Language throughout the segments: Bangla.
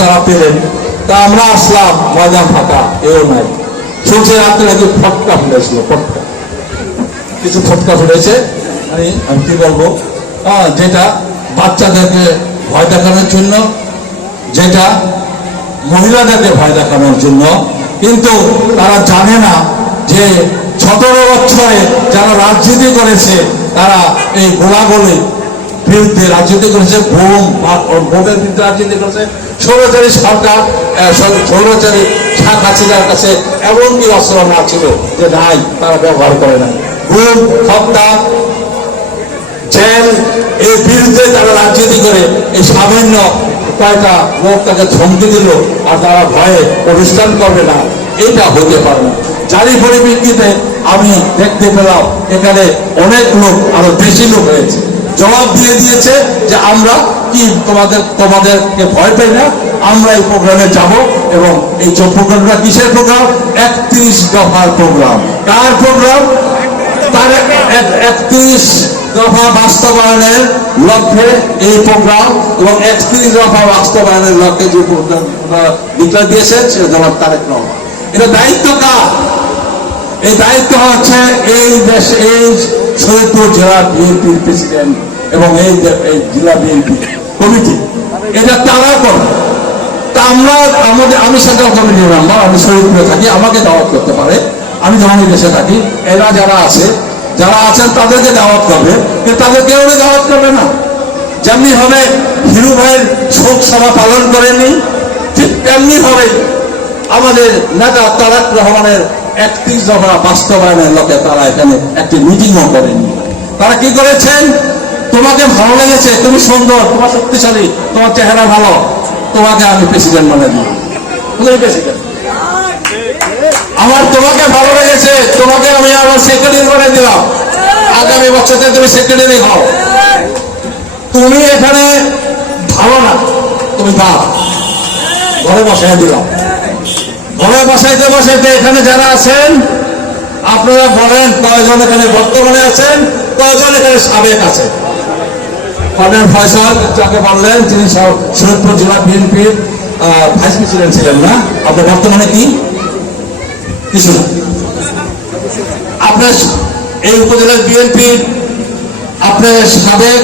তারা পেলেন। তা আমরা আসলাম, ময়দান ফাঁকা, এও নাই। শুনছে রাত্রে নাকি ফটকা ফুটেছিল, ফটকা, কিছু ফটকা ফুটেছে, আমি কি বলবো, যেটা বাচ্চাদেরকে ভয় দেখানোর জন্য, যেটা মহিলাদেরকে ভয় দেখানোর জন্য। কিন্তু তারা জানে না যে 17 বছরে যারা রাজনীতি করেছে, তারা এই গোলাগুলি বিরুদ্ধে রাজনীতি করেছে, ভোটের বিরুদ্ধে রাজনীতি করেছে। স্বৈরাচারী সরকার, স্বৈরাচারী শেখ হাসিনার কাছে এমনকি অস্ত্র না ছিল যে নাই, তারা ব্যবহার করে না। গুম, হত্যা, জেল, এর বিরুদ্ধে তারা রাজনীতি করে এই সামান্য কয়েকটা লোক তাকে ধমকি দিল, আর তারা ভয়ে অনুষ্ঠান করবে না, এটা হতে পারে না। যারই পরিপ্রেক্ষিতে আমি দেখতে পেলাম এখানে অনেক লোক, আরো বেশি লোক হয়েছে, জবাব দিয়ে দিয়েছে যে আমরা কি তোমাদেরকে ভয় পাই না, আমরা এই প্রোগ্রামে যাব। এবং এই প্রোগ্রামটা কিসের প্রোগ্রাম? 31 দফার প্রোগ্রাম। কার প্রোগ্রাম? তার 31 দফা বাস্তবায়নের লক্ষ্যে এই প্রোগ্রাম, এবং 31 দফা বাস্তবায়নের লক্ষ্যে যে প্রোগ্রাম ডিক্লেয়ার দিয়েছেন সেটা জনাব তারেক রহমান। এটা দায়িত্ব কার? এই দায়িত্ব হচ্ছে এই দেশ, এই শরীয়তপুর জেলা বিএনপির প্রেসিডেন্ট এবং এই জেলা বিএনপি কমিটি, এটা তারা করে। তা আমি সেন্ট্রাল কমিটির মেম্বার, আমি শরীয়তপুরে থাকি, আমাকে দাওয়াত করতে পারে। আমি যখন দেশে থাকি, এরা যারা আছেন তাদেরকে দাওয়াত করবে, কিন্তু তাদের কেউ দাওয়াত করবে না। যেমনি হবে হিরু ভাইয়ের শোক সভা পালন করেনি, ঠিক তেমনি হবে আমাদের নেতা তারেক রহমানের 31 দফা বাস্তবায়নের লক্ষ্যে তারা এখানে একটি মিটিংও করেনি। তারা কি করেছেন? তোমাকে ভালো লেগেছে, তুমি সুন্দর, তোমার শক্তিশালী, তোমার চেহারা ভালো, তোমাকে আমি প্রেসিডেন্ট বানিয়ে দিই। প্রেসিডেন্ট আমার, তোমাকে ভালো লেগেছে, তোমাকে আমি আমার সেক্রেটারি বানিয়ে দিলাম, আগামী বছর থেকে তুমি সেক্রেটারি হও। তুমি এখানে ভালো না, তুমি বাপ, ঘরে বসাই দিলাম। ঘরে বসাইতে এখানে যারা আছেন আপনারা বলেন কয়জন এখানে বর্তমানে আছেন, কয়জন এখানে সাবেক আছেন? কর্নেল ফয়সাল যাকে বললেন, তিনি শরীয়তপুর জেলা বিএনপির ভাইস প্রেসিডেন্ট ছিলেন না? আপনার বর্তমানে কি কিছু না। আপনার এই উপজেলার বিএনপির আপনার সাবেক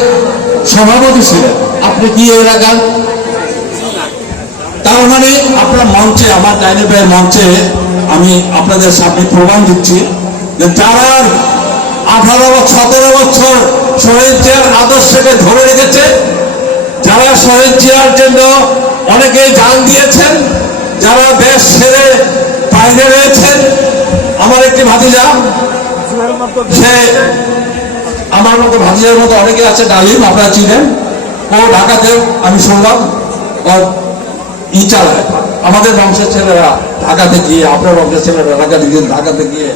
সভাপতি ছিলেন, আপনি কি এলাকার? তার মানে আপনার মঞ্চে, আমার ডাইনি ভাইয়ের মঞ্চে আমি আপনাদের সামনে প্রমাণ দিচ্ছি যে যারা 17 বছর শহীদ জিয়ার আদর্শকে ধরে রেখেছে, যারা শহীদ জিয়ার জন্য অনেকে জান দিয়েছেন, যারা দেশ ছেড়ে বাইরে রয়েছেন। আমার একটি ভাতিজা, সে আমার মতো ভাতিজার মতো অনেকে আছে, ডালিম, আপনারা চিনেন, ও ঢাকাতে আমি শুনলাম চালায়। আমাদের বংশের ছেলেরা ঢাকাতে গিয়ে, আপনার বংশের ছেলেরা ঢাকাতে গিয়ে